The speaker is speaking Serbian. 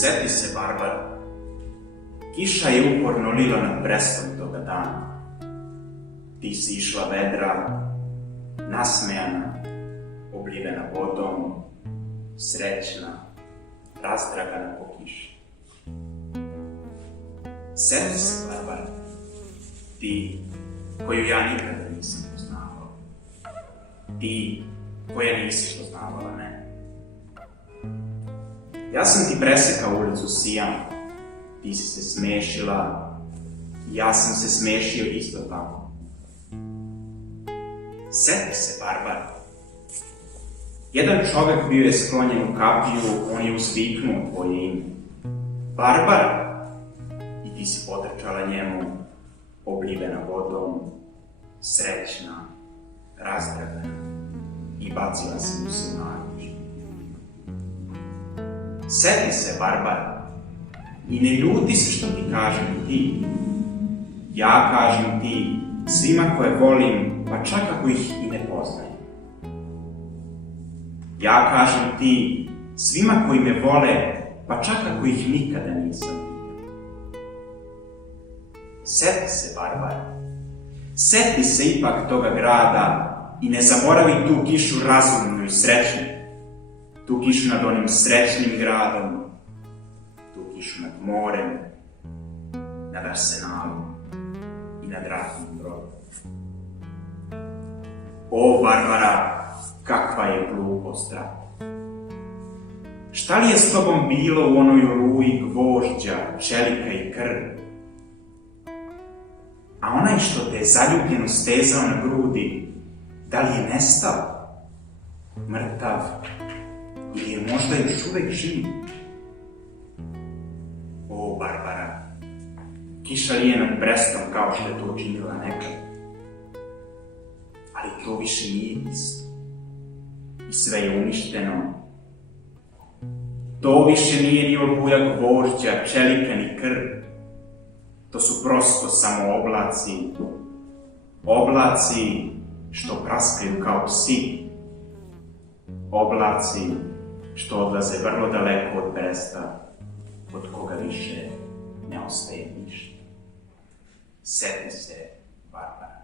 Seti se, Barbara. Kiša je uporno lila nad Brestom toga dana. Ti si išla vedra, nasmejana, oblivena vodom, srećna, razdragana po kiši. Seti se, Barbara, ti koju ja nikada nisam poznavao. Ti koja nisi poznavala mene. Ja sam ti presekao ulicu Sijan, ti si se smešila, ja sam se smešio isto tako. Seti se, Barbara. Jedan čovek bio je sklonjen u kapiju, on je uzviknuo tvoje ime. Barbara! I ti si potrčala njemu, oblivena vodom, srećna, razdragana, i bacila se mu se u naručje. Seti se, Barbara, i ne ljuti se što ti kažem ti. Ja kažem ti svima koje volim, pa čak ako ih i ne poznajem. Ja kažem ti svima koji me vole, pa čak ako ih nikada nisam vidio. Seti se, Barbara, seti se ipak toga grada i ne zaboravi tu kišu razumnu i srećnu, tu kišu nad onim srećnim gradom, tu kišu nad morem, nad Arsenalom i nad ratnim brodom. O, Barbara, kakva je glupost rat! Šta li je s tobom bilo u onoj oluji gvožđa, čelika i krvi? A onaj što te je zaljubljeno stezao na grudi, da li je nestao, mrtav, ili je možda još uvek živ? O, Barbara, kiša lije nad Brestom kao što je to učinila nekad. Ali to više nije isto. I sve je uništeno. To više nije ni oluja gvožđa, čelika ni krv. To su prosto samo oblaci. Oblaci što praskaju kao psi. Oblaci što odlaze vrlo daleko od Bresta, od koga više ne ostaje ništa. Seti se, Barbara.